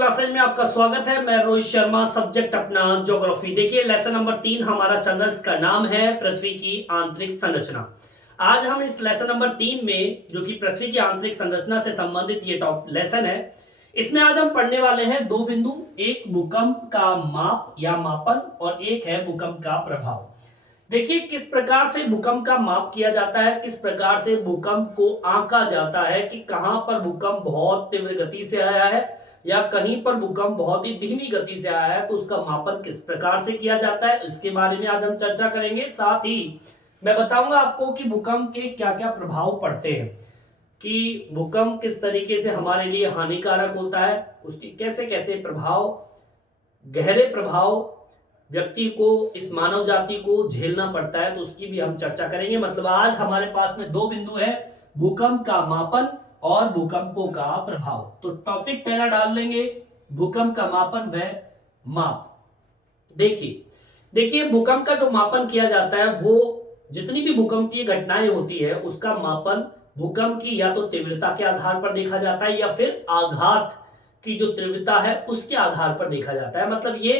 Classes में आपका स्वागत है। मैं रोहित शर्मा, सब्जेक्ट अपना ज्योग्राफी। देखिए लेसन नंबर 3 हमारा चल रहा है, इसका नाम है पृथ्वी की आंतरिक संरचना। आज हम इस लेसन नंबर 3 में, जो कि पृथ्वी की आंतरिक संरचना से संबंधित ये टॉप लेसन है, इसमें आज हम पढ़ने वाले हैं दो बिंदु, एक भूकंप का माप या मापन और एक है भूकंप का प्रभाव। देखिए किस प्रकार से भूकंप का माप किया जाता है, किस प्रकार से भूकंप को आंका जाता है कि कहां पर भूकंप बहुत तीव्र गति से आया है या कहीं पर भूकंप बहुत ही धीमी गति से आया है, तो उसका मापन किस प्रकार से किया जाता है, इसके बारे में आज हम चर्चा करेंगे। साथ ही मैं बताऊंगा आपको कि भूकंप के क्या क्या प्रभाव पड़ते हैं, कि भूकंप किस तरीके से हमारे लिए हानिकारक होता है, उसके कैसे कैसे प्रभाव, गहरे प्रभाव व्यक्ति को, इस मानव जाति को झेलना पड़ता है, तो उसकी भी हम चर्चा करेंगे। मतलब आज हमारे पास में दो बिंदु है, भूकंप का मापन और भूकंपों का प्रभाव। तो टॉपिक पहला डाल लेंगे, भूकंप का मापन व माप। देखिए भूकंप का जो मापन किया जाता है, वो जितनी भी भूकंपीय घटनाएं होती है उसका मापन भूकंप की या तो तीव्रता के आधार पर देखा जाता है या फिर आघात की जो तीव्रता है उसके आधार पर देखा जाता है। मतलब ये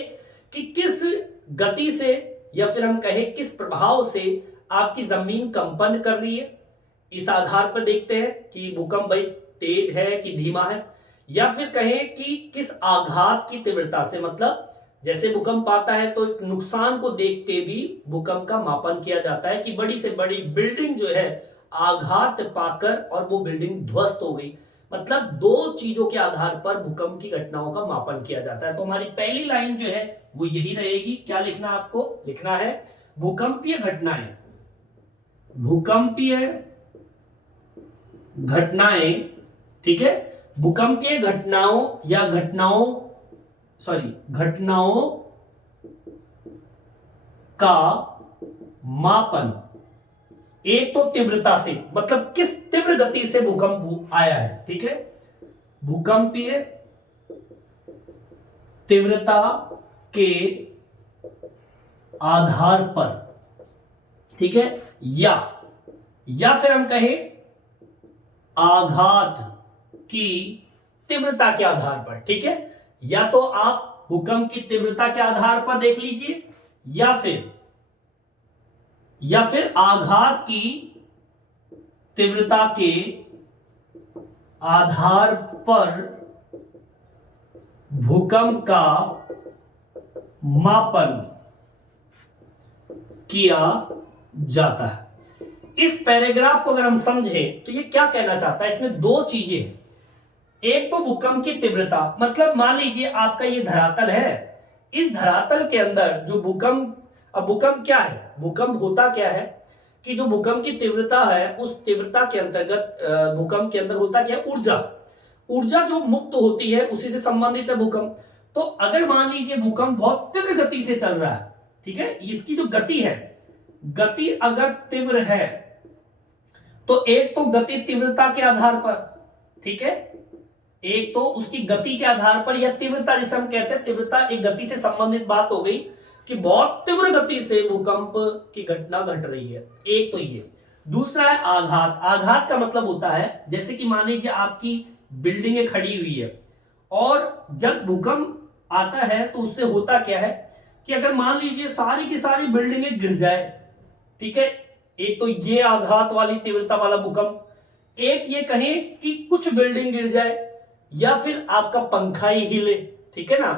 कि किस गति से या फिर हम कहें किस प्रभाव से आपकी जमीन कंपन कर रही है, इस आधार पर देखते हैं कि भूकंप भाई तेज है कि धीमा है, या फिर कहें कि किस आघात की तीव्रता से, मतलब जैसे भूकंप आता है तो एक नुकसान को देख के भी भूकंप का मापन किया जाता है कि बड़ी से बड़ी बिल्डिंग जो है आघात पाकर और वो बिल्डिंग ध्वस्त हो गई। मतलब दो चीजों के आधार पर भूकंप की घटनाओं का मापन किया जाता है। तो हमारी पहली लाइन जो है वो यही रहेगी। क्या लिखना आपको? लिखना है भूकंपीय घटनाएं, भूकंपीय घटनाएं, ठीक है। भूकंपीय घटनाओं या घटनाओं का मापन, एक तो तीव्रता से, मतलब किस तीव्र गति से भूकंप आया है, ठीक है, भूकंपीय तीव्रता के आधार पर, ठीक है, या फिर हम कहें आघात की तीव्रता के आधार पर, ठीक है। या तो आप भूकंप की तीव्रता के आधार पर देख लीजिए या फिर आघात की तीव्रता के आधार पर भूकंप का मापन किया जाता है। इस पैराग्राफ को अगर हम समझें तो ये क्या कहना चाहता है, इसमें दो चीजें हैं। एक तो भूकंप की तीव्रता, मतलब मान लीजिए आपका ये धरातल है, इस धरातल के अंदर जो भूकंप, अब भूकंप क्या है, भूकंप होता क्या है कि जो भूकंप की तीव्रता है उस तीव्रता के अंतर्गत भूकंप के अंदर होता क्या है, ऊर्जा जो मुक्त होती है उसी से संबंधित है भूकंप। तो अगर मान लीजिए भूकंप बहुत तीव्र गति से चल रहा है, ठीक है, इसकी जो गति है, गति अगर तीव्र है तो एक तो गति तीव्रता के आधार पर, ठीक है, एक तो उसकी गति के आधार पर, या तीव्रता जिसे हम कहते हैं, तीव्रता एक गति से संबंधित बात हो गई कि बहुत तीव्र गति से भूकंप की घटना घट रही है, एक तो ये। दूसरा है आघात। आघात का मतलब होता है जैसे कि मान लीजिए आपकी बिल्डिंगें खड़ी हुई है और जब भूकंप आता है तो उससे होता क्या है कि अगर मान लीजिए सारी की सारी बिल्डिंगें गिर जाए, ठीक है, एक तो ये आघात वाली तीव्रता वाला भूकंप, एक ये कहें कि कुछ बिल्डिंग गिर जाए या फिर आपका पंखा ही हिले, ठीक है ना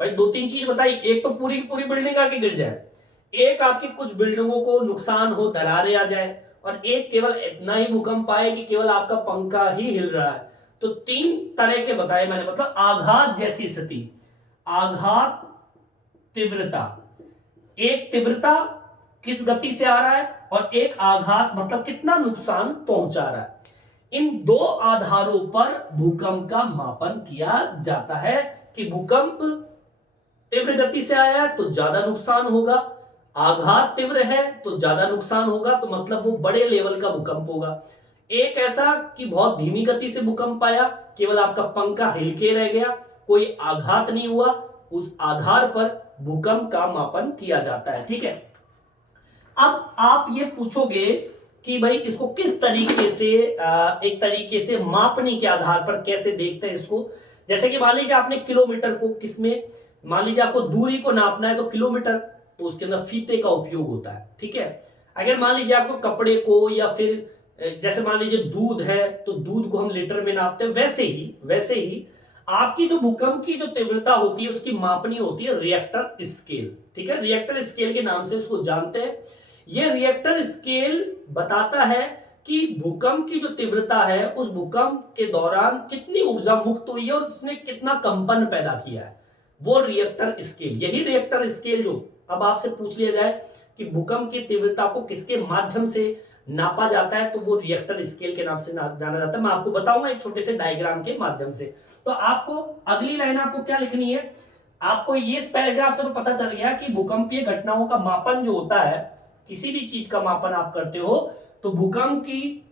भाई, दो तीन चीज बताई, एक तो पूरी की पूरी बिल्डिंग आके गिर जाए, एक आपकी कुछ बिल्डिंगों को नुकसान हो, दरारें आ जाए, और एक केवल इतना ही भूकंप आए कि केवल आपका पंखा ही हिल रहा है। तो तीन तरह के बताए मैंने, मतलब आघात जैसी स्थिति, आघात तीव्रता, एक तीव्रता किस गति से आ रहा है और एक आघात मतलब कितना नुकसान पहुंचा रहा है। इन दो आधारों पर भूकंप का मापन किया जाता है कि भूकंप तीव्र गति से आया है तो ज्यादा नुकसान होगा, आघात तीव्र है तो ज्यादा नुकसान होगा, तो मतलब वो बड़े लेवल का भूकंप होगा। एक ऐसा कि बहुत धीमी गति से भूकंप आया, केवल आपका पंखा हिल के रह गया, कोई आघात नहीं हुआ, उस आधार पर भूकंप का मापन किया जाता है, ठीक है। अब आप ये पूछोगे कि भाई इसको किस तरीके से, एक तरीके से मापने के आधार पर कैसे देखते हैं इसको, जैसे कि मान लीजिए आपने किलोमीटर को किसमें, मान लीजिए आपको दूरी को नापना है तो किलोमीटर, तो उसके अंदर फीते का उपयोग होता है, ठीक है। अगर मान लीजिए आपको कपड़े को, या फिर जैसे मान लीजिए दूध है तो दूध को हम लीटर में नापते हैं, वैसे ही आपकी जो भूकंप की जो तीव्रता होती है उसकी मापनी होती है रिएक्टर स्केल, ठीक है। रिएक्टर स्केल के नाम से उसको जानते हैं। यह रिएक्टर स्केल बताता है कि भूकंप की जो तीव्रता है उस भूकंप के दौरान कितनी ऊर्जा मुक्त हुई है और उसने कितना कंपन पैदा किया है, वो रिएक्टर स्केल। यही रिएक्टर स्केल जो अब आपसे पूछ लिया जाए कि भूकंप की तीव्रता को किसके माध्यम से नापा जाता है, तो वो रिएक्टर स्केल के नाम से जाना जाता है। मैं आपको बताऊंगा एक छोटे से डायग्राम के माध्यम से। तो आपको अगली लाइन आपको क्या लिखनी है, आपको ये इस पैराग्राफ से तो पता चल गया कि भूकंपीय घटनाओं का मापन जो होता है, किसी भी चीज का मापन आप करते हो तो भूकंप की,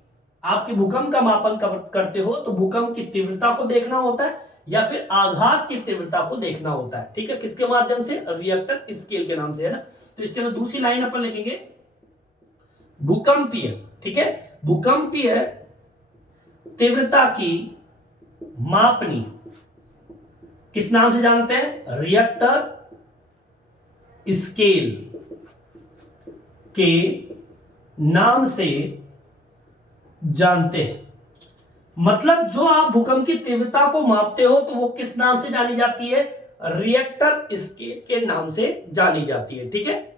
आपके भूकंप का मापन करते हो तो भूकंप की तीव्रता को देखना होता है या फिर आघात की तीव्रता को देखना होता है, ठीक है। किसके माध्यम से, रिएक्टर स्केल के नाम से, है ना। तो इसके अंदर दूसरी लाइन अपन लिखेंगे भूकंपीय, ठीक है। भूकंपीय तीव्रता की मापनी किस नाम से जानते हैं, रिएक्टर स्केल के नाम से जानते हैं। मतलब जो आप भूकंप की तीव्रता को मापते हो तो वो किस नाम से जानी जाती है, रिएक्टर स्केल के नाम से जानी जाती है, ठीक है।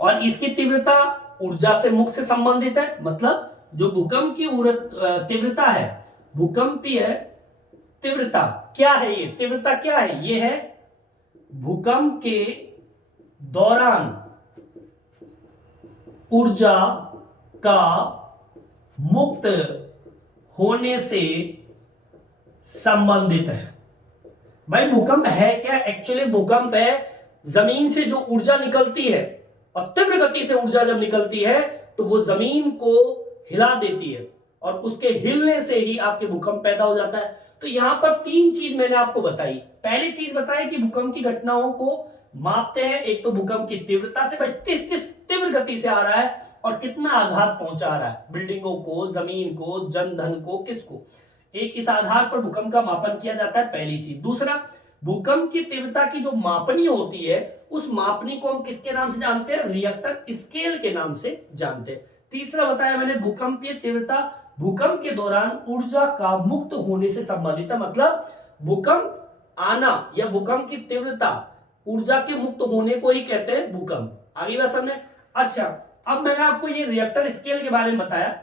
और इसकी तीव्रता ऊर्जा से मुक्त से संबंधित है। मतलब जो भूकंप की तीव्रता है, भूकंपीय तीव्रता क्या है, ये तीव्रता क्या है, ये है भूकंप के दौरान ऊर्जा का मुक्त होने से संबंधित है। भाई भूकंप है क्या, एक्चुअली भूकंप है जमीन से जो ऊर्जा निकलती है, और तीव्र गति से ऊर्जा जब निकलती है तो वो जमीन को हिला देती है और उसके हिलने से ही आपके भूकंप पैदा हो जाता है। तो यहां पर तीन चीज मैंने आपको बताई। पहली चीज बताई कि भूकंप की घटनाओं को मापते हैं, एक तो भूकंप की तीव्रता से, भाई किस तीव्र गति से आ रहा है और कितना आघात पहुंचा रहा है, बिल्डिंगों को, जमीन को, जनधन को, किसको, एक इस आधार पर भूकंप का मापन किया जाता है, पहली चीज। दूसरा, भूकंप की तीव्रता की जो मापनी होती है उस मापनी को हम किसके नाम से जानते हैं, रिएक्टर स्केल के नाम से जानते हैं। तीसरा बताया मैंने, भूकंपीय तीव्रता भूकंप के दौरान ऊर्जा का मुक्त होने से संबंधित है। मतलब भूकंप आना या भूकंप की तीव्रता ऊर्जा के मुक्त होने को ही कहते हैं भूकंप। आगे बात समझे। अच्छा, अब मैंने आपको ये रिएक्टर स्केल के बारे में बताया।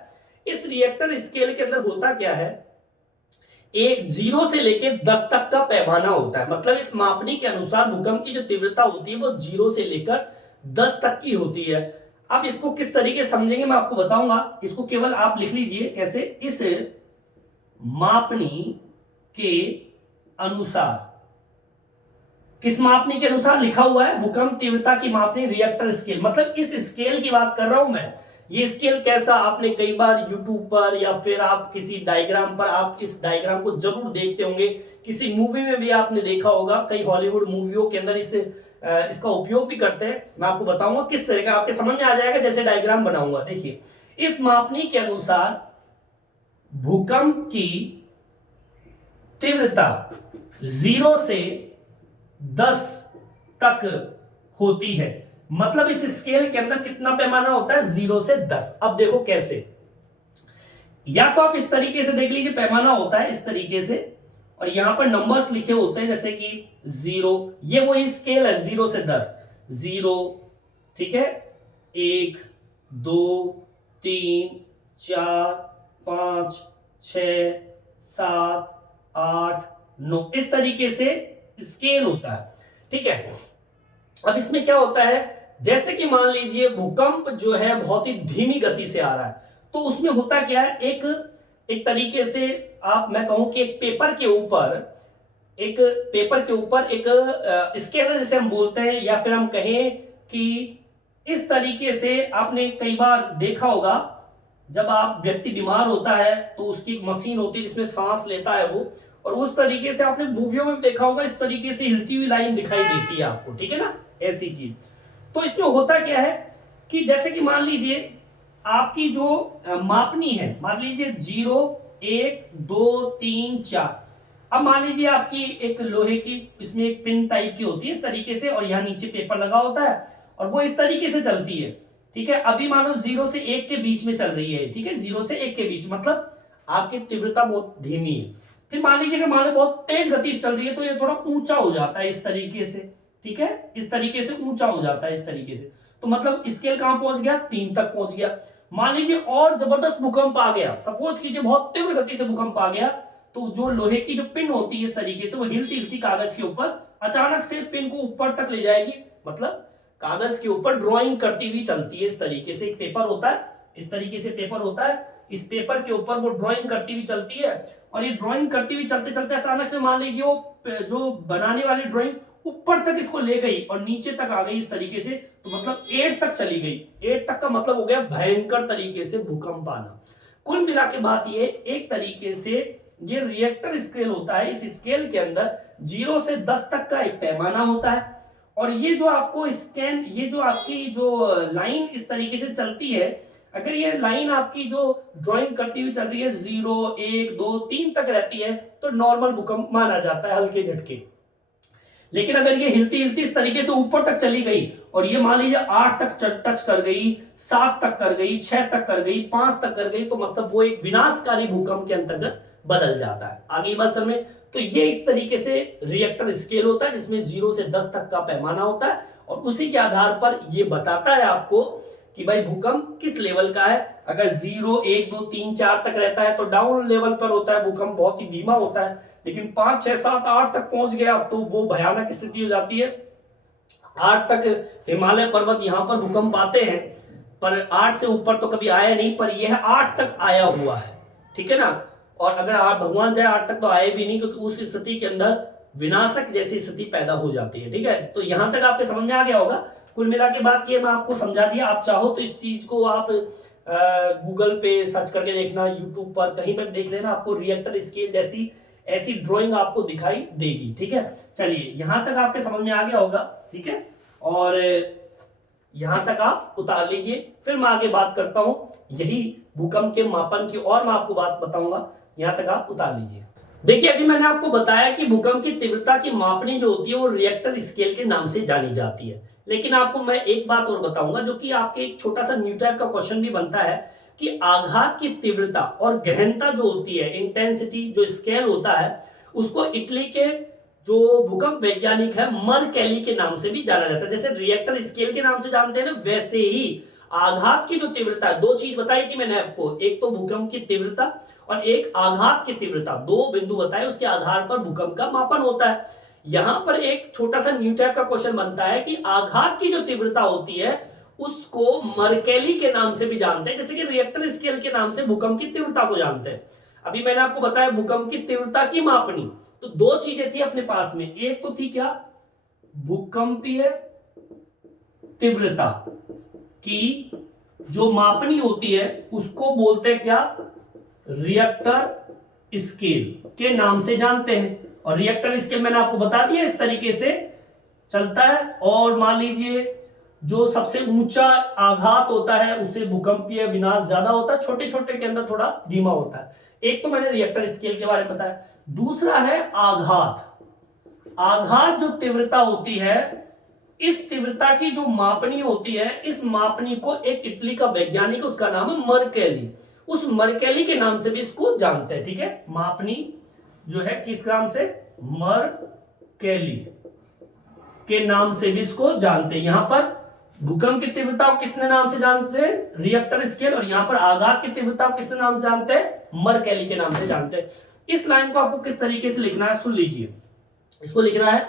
इस रिएक्टर स्केल के अंदर होता क्या है, एक 0 से लेके 10 तक का पैमाना होता है। मतलब इस मापनी के अनुसार भूकंप की जो तीव्रता होती है वो 0 से लेकर 10 तक की होती है। अब इसको किस तरीके समझेंगे मैं आपको बताऊंगा। इसको केवल आप लिख लीजिए कैसे, इस मापनी के अनुसार, किस मापनी के अनुसार लिखा हुआ है, भूकंप तीव्रता की मापनी रिएक्टर स्केल। मतलब इस स्केल की बात कर रहा हूं मैं। ये स्केल कैसा, आपने कई बार YouTube पर या फिर आप किसी डायग्राम पर, आप इस डायग्राम को जरूर देखते होंगे, किसी मूवी में भी आपने देखा होगा, कई हॉलीवुड मूवियों के अंदर इसका उपयोग भी करते हैं। मैं आपको बताऊंगा किस तरह का, आपके समझ में आ जाएगा जैसे डायग्राम बनाऊंगा। देखिए, इस मापनी के अनुसार भूकंप की तीव्रता 0 से 10 तक होती है। मतलब इस स्केल के अंदर कितना पैमाना होता है, 0 से 10। अब देखो कैसे, या तो आप इस तरीके से देख लीजिए, पैमाना होता है इस तरीके से और यहां पर नंबर्स लिखे होते हैं जैसे कि 0, ये वो स्केल है 0 से 10। 0, ठीक है, 1 2 3 4 5 6 7 8 9, इस तरीके से स्केल होता है, ठीक है। अब इसमें क्या होता है, जैसे कि मान लीजिए भूकंप जो है बहुत ही धीमी गति से आ रहा है, तो उसमें होता क्या है, एक तरीके से मैं कहूं कि एक पेपर के ऊपर एक स्कैनर जिसे हम बोलते हैं, या फिर हम कहें कि इस तरीके से आपने कई बार देखा होगा, जब आप व्यक्ति बीमार होता है तो उसकी एक मशीन होती है जिसमें सांस लेता है वो, और उस तरीके से आपने मूवियों में भी देखा होगा, इस तरीके से हिलती हुई लाइन दिखाई देती है आपको, ठीक है ना, ऐसी चीज। तो इसमें होता क्या है कि जैसे कि मान लीजिए आपकी जो मापनी है, मान लीजिए 0 1 2 3 4, अब मान लीजिए आपकी एक लोहे की इसमें एक पिन टाइप की होती है इस तरीके से, और यहाँ नीचे पेपर लगा होता है और वो इस तरीके से चलती है, ठीक है। अभी मानो 0 से 1 के बीच में चल रही है, ठीक है, 0 से 1 के बीच, मतलब आपकी तीव्रता बहुत धीमी है। फिर मान लीजिए कि मान लो बहुत तेज गति से चल रही है तो ये थोड़ा ऊंचा हो जाता है इस तरीके से, ठीक है, इस तरीके से ऊंचा हो जाता है इस तरीके से। तो मतलब स्केल कहां पहुंच गया, 3 तक पहुंच गया। मान लीजिए और जबरदस्त भूकंप आ गया, सपोज कीजिए बहुत तीव्र गति से भूकंप आ गया, तो जो लोहे की जो पिन होती है इस तरीके से वो हिलती हिलती कागज के ऊपर अचानक से पिन को ऊपर तक ले जाएगी, मतलब कागज के ऊपर ड्राइंग करती हुई चलती है इस तरीके से। एक पेपर होता है, इस तरीके से पेपर होता है, इस पेपर के ऊपर वो ड्राइंग करती हुई चलती है, और ये ड्राइंग करती हुई चलते चलते अचानक से मान लीजिए वो जो बनाने वाली ड्राइंग ऊपर तक इसको ले गई और नीचे तक आ गई इस तरीके से, तो मतलब 8 तक चली गई। 8 तक का मतलब हो गया भयंकर तरीके से भूकंप आना। कुल मिला के बात ये एक तरीके से ये रिएक्टर स्केल होता है। इस स्केल के अंदर 0 से 10 तक का एक पैमाना होता है, और ये जो आपको स्कैन, ये जो आपकी जो लाइन इस तरीके से चलती है, अगर ये लाइन आपकी जो ड्राइंग करती हुई चल रही है 0, 1, 2, 3 तक रहती है तो नॉर्मल भूकंप माना जाता है, हल्के झटके। लेकिन अगर ये हिलती हिलती इस तरीके से ऊपर तक चली गई और ये मान लीजिए 8 तक टच कर गई, 7 तक कर गई, 6 तक कर गई, 5 तक कर गई, तो मतलब वो एक विनाशकारी भूकंप के अंतर्गत बदल जाता है। आगे बात समझ में, तो ये इस तरीके से रिएक्टर स्केल होता है जिसमें 0 से 10 तक का पैमाना होता है, और उसी के आधार पर ये बताता है आपको कि भाई भूकंप किस लेवल का है। अगर 0, 1, 2, 3, 4 तक रहता है तो डाउन लेवल पर होता है, भूकंप बहुत ही धीमा होता है। लेकिन 5, 6, 7, 8 तक पहुंच गया तो वो भयानक स्थिति हो जाती है। 8 तक हिमालय पर्वत यहाँ पर भूकंप आते हैं, पर 8 से ऊपर तो कभी आया नहीं, पर यह 8 तक आया हुआ है, ठीक है ना। और अगर आप भगवान जाए 8 तक तो आए भी नहीं, क्योंकि उस स्थिति के अंदर विनाशक जैसी स्थिति पैदा हो जाती है, ठीक है। तो यहां तक आपके समझ में आ गया होगा। कुल मिला के बात ये मैं आपको समझा दिया। आप चाहो तो इस चीज को आप गूगल पे सर्च करके देखना, यूट्यूब पर कहीं पर देख लेना, आपको रिएक्टर स्केल जैसी ऐसी ड्राइंग आपको दिखाई देगी, ठीक है। चलिए यहां तक आपके समझ में आ गया होगा, ठीक है, और यहां तक आप उतार लीजिए। फिर मैं आगे बात करता हूं यही भूकंप के मापन की, और मैं आपको बात बताऊंगा, यहां तक आप उतार लीजिए। देखिए अभी मैंने आपको बताया कि भूकंप की तीव्रता की मापनी जो होती है वो रिएक्टर स्केल के नाम से जानी जाती है। लेकिन आपको मैं एक बात और बताऊंगा जो कि आपके एक छोटा सा न्यू टाइप का क्वेश्चन भी बनता है कि आघात की तीव्रता और गहनता जो होती है, इंटेंसिटी जो स्केल होता है, उसको इटली के जो भूकंप वैज्ञानिक है मरकैली के नाम से भी जाना जाता है। जैसे रिएक्टर स्केल के नाम से जानते हैं ना, वैसे ही आघात की जो तीव्रता है, दो चीज बताई थी मैंने आपको, एक तो भूकंप की तीव्रता और एक आघात की तीव्रता, दो बिंदु बताए, उसके आधार पर भूकंप का मापन होता है। यहां पर एक छोटा सा न्यू टाइप का क्वेश्चन बनता है कि आघात की जो तीव्रता होती है उसको मरकैली के नाम से भी जानते हैं, जैसे कि रिएक्टर स्केल के नाम से भूकंप की तीव्रता को जानते हैं। अभी मैंने आपको बताया भूकंप की तीव्रता की मापनी, तो दो चीजें थी अपने पास में, एक तो थी क्या, भूकंपीय तीव्रता की जो मापनी होती है उसको बोलते हैं क्या, रिएक्टर स्केल के नाम से जानते हैं। और रिएक्टर स्केल मैंने आपको बता दिया इस तरीके से चलता है, और मान लीजिए जो सबसे ऊंचा आघात होता है उससे भूकंपीय विनाश ज्यादा होता है, छोटे छोटे के अंदर थोड़ा धीमा होता है। एक तो मैंने रिएक्टर स्केल के बारे में बताया। दूसरा है आघात। आघात जो तीव्रता होती है, इस तीव्रता की जो मापनी होती है, इस मापनी को एक इटली का वैज्ञानिक, उसका नाम है मरकैली, उस मरकैली के नाम से भी इसको जानते हैं, ठीक है। मापनी जो है किस नाम से, मरकैली के नाम से भी इसको जानते हैं। यहां पर भूकंप की तीव्रता को किसने नाम से जानते हैं, रिएक्टर स्केल, और यहां पर आघात की तीव्रता को किसने नाम से जानते हैं, मरकैली के नाम से जानते हैं। इस लाइन को आपको किस तरीके से लिखना है सुन लीजिए, इसको लिखना है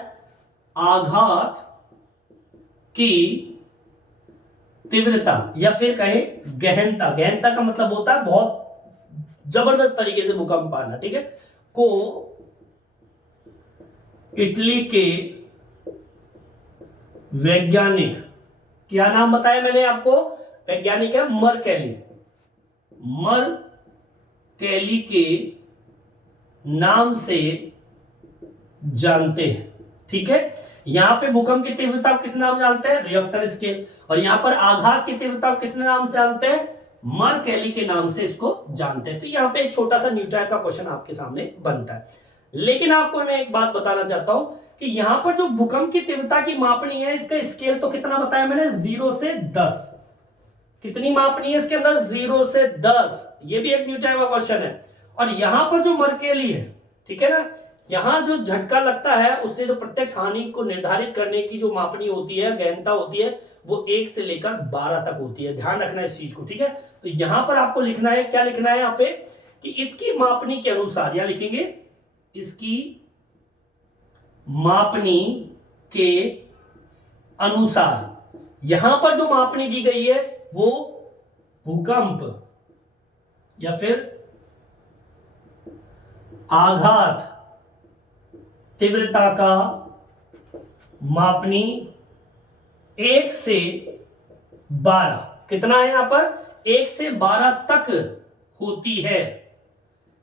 आघात की तीव्रता या फिर कहे गहनता, गहनता का मतलब होता है बहुत जबरदस्त तरीके से भूकंप आना, ठीक है, को इटली के वैज्ञानिक, क्या नाम बताया मैंने आपको, वैज्ञानिक है मरकैली, मरकैली के नाम से जानते हैं, ठीक है। यहां पे भूकंप की तीव्रता को किस नाम जानते हैं, रिएक्टर स्केल, और यहां पर आघात की तीव्रता को किस नाम से जानते हैं, मरकैली के नाम से इसको जानते हैं। तो यहां पे एक छोटा सा न्यू टाइप का क्वेश्चन आपके सामने बनता है। लेकिन आपको मैं एक बात बताना चाहता हूं कि यहां पर जो भूकंप की तीव्रता की मापनी है, इसका स्केल तो कितना बताया मैंने, 0 से 10। कितनी मापनी है इसके अंदर, 0 से 10। ये भी एक न्यू टाइप का क्वेश्चन है। और यहां पर जो मरकेली है, ठीक है ना, यहां जो झटका लगता है उससे जो प्रत्यक्ष हानि को निर्धारित करने की जो मापनी होती है, गहनता होती है, वो 1 से लेकर 12 तक होती है। ध्यान रखना इस चीज को, ठीक है। तो यहां पर आपको लिखना है, क्या लिखना है यहां पे, कि इसकी मापनी के अनुसार, या लिखेंगे इसकी मापनी के अनुसार, यहां पर जो मापनी दी गई है वो भूकंप या फिर आघात तीव्रता का मापनी 1 से 12, कितना है यहां पर, 1 से 12 तक होती है।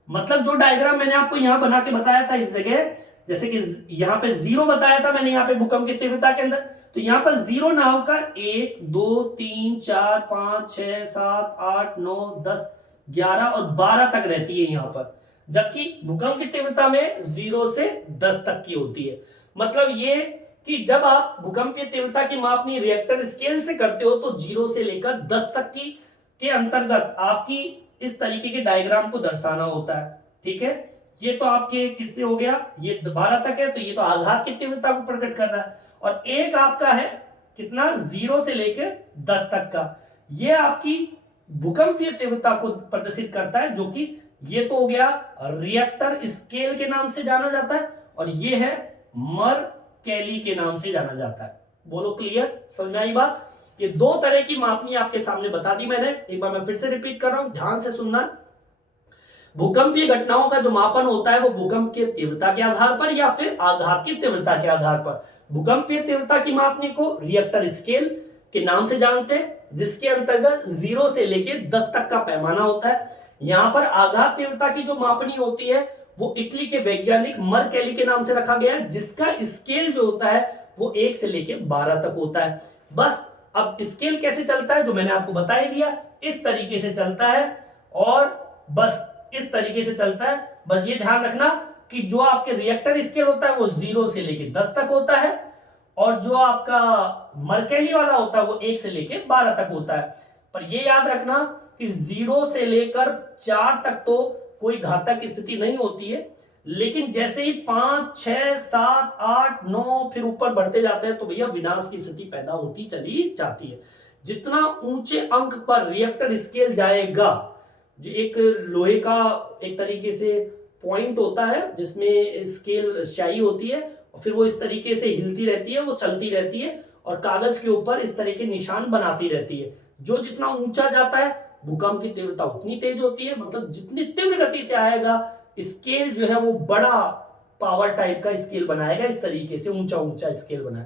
मतलब जो डायग्राम मैंने आपको यहां बना के बताया था इस जगह, जैसे कि यहां पे 0 बताया था मैंने यहां पे भूकंप की तीव्रता के अंदर, तो यहां पर 0 ना होकर 1 2 3 4 5 6 7 8 9 10 11 और 12 तक रहती है यहां पर, जबकि भूकंप की तीव्रता में 0 से 10 तक की होती है। मतलब ये कि जब आप भूकंप की तीव्रता की मापनी रिएक्टर स्केल से करते हो तो 0 से लेकर 10 तक की के अंतर्गत आपकी इस तरीके के डायग्राम को दर्शाना होता है, ठीक है। ये तो आपके किससे हो गया, ये 12 तक है, तो ये तो आघात की तीव्रता को प्रकट कर रहा है। और एक आपका है कितना, 0 से लेकर 10 तक का, ये आपकी भूकंपीय तीव्रता को प्रदर्शित करता है, जो कि ये तो हो गया रिएक्टर स्केल के नाम से जाना जाता है, और ये है मरकेली के नाम से जाना जाता है। बोलो क्लियर, समझ में आई बात। ये दो तरह की मापनी आपके सामने बता दी मैंने, एक बार मैं फिर से रिपीट कर रहा हूं, ध्यान से सुनना। भूकंपीय घटनाओं का जो मापन होता है वो भूकंप की तीव्रता के आधार पर या फिर आघात की तीव्रता के आधार पर। भूकंपीय तीव्रता की मापनी को रिएक्टर स्केल के नाम से जानते हैं, जिसके अंतर्गत 0 से लेकर 10 तक का पैमाना होता है। यहां पर आघात तीव्रता की जो मापनी होती है वो इटली के वैज्ञानिक मरकेली के नाम से रखा गया है, जिसका स्केल जो होता है वो 1 से लेकर 12 तक होता है। बस अब स्केल कैसे चलता है जो मैंने आपको बता ही दिया, इस तरीके से चलता है, और बस इस तरीके से चलता है। बस ये ध्यान रखना कि जो आपके रिएक्टर स्केल होता है वो 0 से लेकर 10 तक होता है, और जो आपका मरकेली वाला होता है वो 1 से लेकर 12 तक होता है। पर ये याद रखना कि 0 से लेकर 4 तक तो कोई घातक स्थिति नहीं होती है, लेकिन जैसे ही 5 6 7 8 9 फिर ऊपर बढ़ते जाते हैं तो भैया विनाश की स्थिति पैदा होती चली जाती है। जितना ऊंचे अंक पर रिएक्टर स्केल जाएगा, जो एक लोहे का एक तरीके से पॉइंट होता है जिसमें स्केल स्याही होती है, और फिर वो इस तरीके से हिलती रहती है, वो चलती रहती है, और कागज के ऊपर इस तरह के निशान बनाती रहती है। जो जितना ऊंचा जाता है भूकंप की तीव्रता उतनी तेज होती है, मतलब जितनी तीव्र गति से आएगा स्केल जो है वो बड़ा पावर टाइप का स्केल बनाएगा, इस तरीके से ऊंचा ऊंचा स्केल बनाए,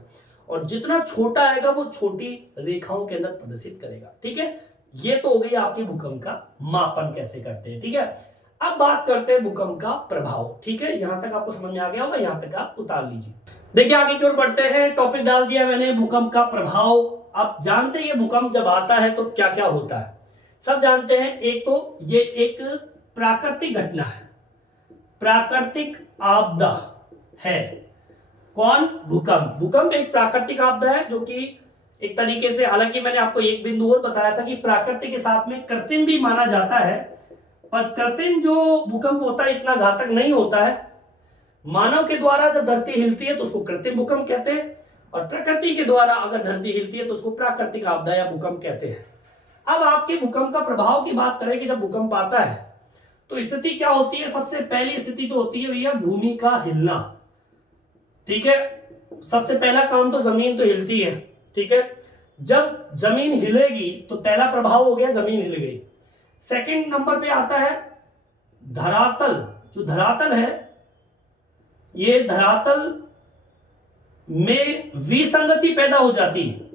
और जितना छोटा आएगा वो छोटी रेखाओं के अंदर प्रदर्शित करेगा, ठीक है। ये तो हो गई आपके भूकंप का मापन कैसे करते हैं, ठीक है। अब बात करते हैं भूकंप का प्रभाव, ठीक है। यहां तक आपको समझ में आ गया होगा, यहां तक आप उतार लीजिए। देखिए आगे की ओर बढ़ते हैं, टॉपिक डाल दिया मैंने भूकंप का प्रभाव। आप जानते हैं भूकंप जब आता है तो क्या क्या होता है, सब जानते हैं। एक तो ये एक प्राकृतिक घटना है, प्राकृतिक आपदा है। कौन, भूकंप। भूकंप एक प्राकृतिक आपदा है जो कि एक तरीके से, हालांकि मैंने आपको एक बिंदु और बताया था कि प्राकृतिक के साथ में कृत्रिम भी माना जाता है, पर कृत्रिम जो भूकंप होता है इतना घातक नहीं होता है। मानव के द्वारा जब धरती हिलती है तो उसको कृत्रिम भूकंप कहते हैं, और प्रकृति के द्वारा अगर धरती हिलती है तो उसको प्राकृतिक आपदा या भूकंप कहते हैं। अब आपके भूकंप का प्रभाव की बात करें कि जब भूकंप आता है तो स्थिति क्या होती है, सबसे पहली स्थिति तो होती है भैया भूमि का हिलना, ठीक है। सबसे पहला काम तो जमीन तो हिलती है, ठीक है। जब जमीन हिलेगी तो पहला प्रभाव हो गया जमीन हिल गई। सेकंड नंबर पे आता है धरातल। जो धरातल है, ये धरातल में विसंगति पैदा हो जाती है।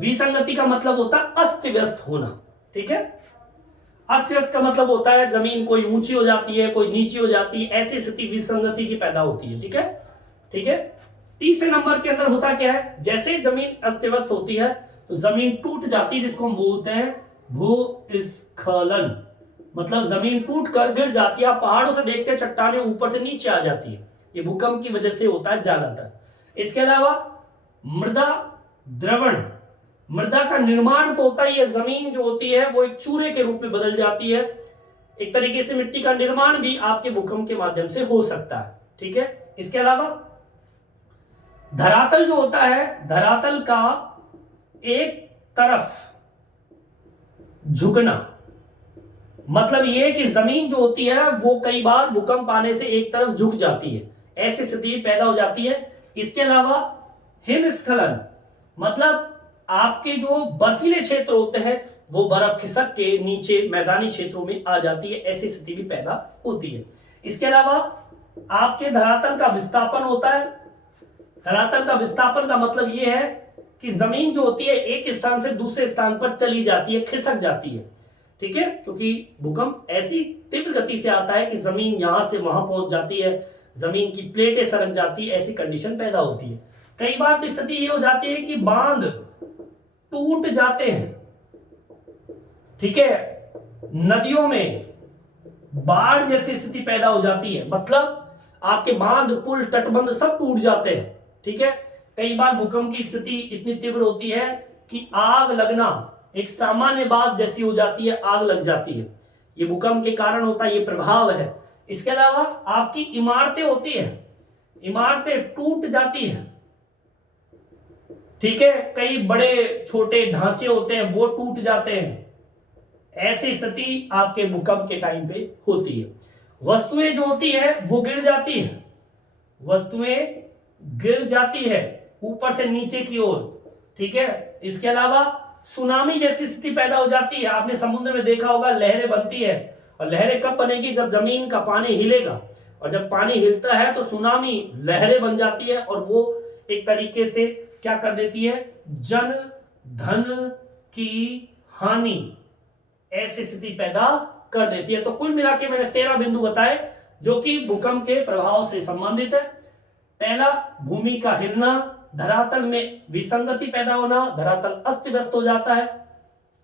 विसंगति का मतलब होता है अस्त व्यस्त होना, ठीक है। अस्त व्यस्त का मतलब होता है जमीन कोई ऊंची हो जाती है, कोई नीची हो जाती है, ऐसी स्थिति विसंगति की पैदा होती है, ठीक है, ठीक है। तीसरे नंबर के अंदर होता क्या है, जैसे जमीन अस्त व्यस्त होती है तो जमीन टूट जाती है, जिसको हम बोलते हैं भूस्खलन। मतलब जमीन टूट कर गिर जाती है, आप पहाड़ों से देखते हैं चट्टानें ऊपर से नीचे आ जाती है, ये भूकंप की वजह से होता है ज्यादातर। इसके अलावा मृदा द्रवण, मृदा का निर्माण तो होता ही है, जमीन जो होती है वो एक चूरे के रूप में बदल जाती है, एक तरीके से मिट्टी का निर्माण भी आपके भूकंप के माध्यम से हो सकता है, ठीक है। इसके अलावा धरातल जो होता है, धरातल का एक तरफ झुकना, मतलब ये कि जमीन जो होती है वो कई बार भूकंप आने से एक तरफ झुक जाती है, ऐसी स्थिति पैदा हो जाती है। इसके अलावा हिमस्खलन, मतलब आपके जो बर्फीले क्षेत्र होते हैं वो बर्फ खिसक के नीचे मैदानी क्षेत्रों में आ जाती है, ऐसी स्थिति भी पैदा होती है। इसके अलावा आपके धरातल का विस्थापन होता है। धरातल का विस्थापन का मतलब यह है कि जमीन जो होती है एक स्थान से दूसरे स्थान पर चली जाती है, खिसक जाती है, ठीक है, क्योंकि भूकंप ऐसी तीव्र गति से आता है कि जमीन यहां से वहां पहुंच जाती है, जमीन की प्लेटें सरक जाती है, ऐसी कंडीशन पैदा होती है। कई बार तो स्थिति ये हो जाती है कि बांध टूट जाते हैं, ठीक है, नदियों में बाढ़ जैसी स्थिति पैदा हो जाती है, मतलब आपके बांध पुल तटबंध सब टूट जाते हैं, ठीक है। कई बार भूकंप की स्थिति इतनी तीव्र होती है कि आग लगना एक सामान्य बात जैसी हो जाती है, आग लग जाती है, ये भूकंप के कारण होता है, ये प्रभाव है। इसके अलावा आपकी इमारतें होती है, इमारतें टूट जाती है, ठीक है, कई बड़े छोटे ढांचे होते हैं वो टूट जाते हैं, ऐसी स्थिति आपके भूकंप के टाइम पे होती है। वस्तुएं जो होती है वो गिर जाती है, वस्तुएं गिर जाती है ऊपर से नीचे की ओर, ठीक है। इसके अलावा सुनामी जैसी स्थिति पैदा हो जाती है, आपने समुद्र में देखा होगा लहरें बनती है, और लहरें कब बनेगी, जब जमीन का पानी हिलेगा, और जब पानी हिलता है तो सुनामी लहरें बन जाती है, और वो एक तरीके से क्या कर देती है, जन धन की हानि, ऐसी स्थिति पैदा कर देती है। तो कुल मिला के मैंने 13 बिंदु बताए जो कि भूकंप के प्रभाव से संबंधित है। पहला, भूमि का हिलना, धरातल में विसंगति पैदा होना, धरातल अस्त व्यस्त हो जाता है,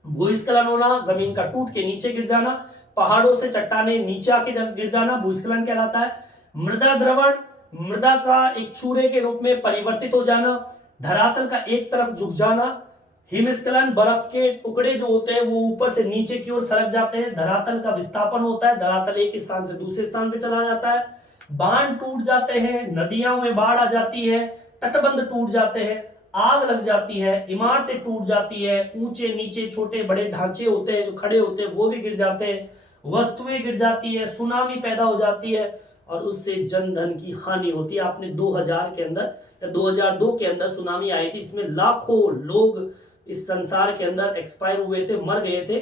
भूस्खलन होना, जमीन का टूट के नीचे गिर जाना, पहाड़ों से चट्टाने नीचे आके गिर जाना, भूस्खलन कहलाता है। मृदा द्रवण, मृदा का एक चूरे के रूप में परिवर्तित हो जाना, धरातल का एक तरफ झुक जाना। हिमस्खलन, बर्फ के टुकड़े जो होते हैं वो ऊपर से नीचे की ओर सरक जाते हैं, धरातल का विस्थापन होता है, धरातल एक स्थान से दूसरे स्थान पे चला जाता है। बांध टूट जाते हैं, नदियों में बाढ़ आ जाती है, तटबंध टूट जाते हैं, आग लग जाती है, इमारतें टूट जाती है, ऊंचे नीचे छोटे बड़े ढांचे होते हैं जो खड़े होते हैं वो भी गिर जाते हैं, वस्तुएं गिर जाती है, सुनामी पैदा हो जाती है, और उससे जन धन की हानि होती है। आपने 2000 के अंदर या 2002 के अंदर सुनामी आई थी, इसमें लाखों लोग इस संसार के अंदर एक्सपायर हुए थे, मर गए थे,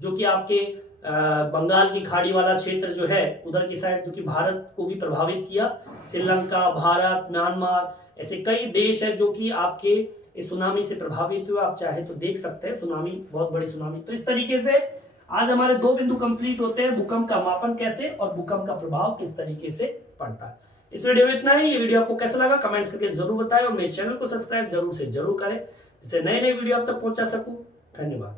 जो कि आपके बंगाल की खाड़ी वाला क्षेत्र जो है उधर की साइड, जो कि भारत को भी प्रभावित किया। श्रीलंका, भारत, म्यांमार, ऐसे कई देश है जो कि आपके इस सुनामी से प्रभावित हुए। आप चाहे तो देख सकते हैं, सुनामी बहुत बड़ी सुनामी। तो इस तरीके से आज हमारे 2 बिंदु कंप्लीट होते हैं, भूकंप का मापन कैसे और भूकंप का प्रभाव किस तरीके से पड़ता है। इस वीडियो में इतना ही। ये वीडियो आपको कैसा लगा कमेंट्स करके जरूर बताएं, और मेरे चैनल को सब्सक्राइब जरूर से जरूर करें, जिससे नए नए वीडियो आप तक पहुंचा सकूं। धन्यवाद।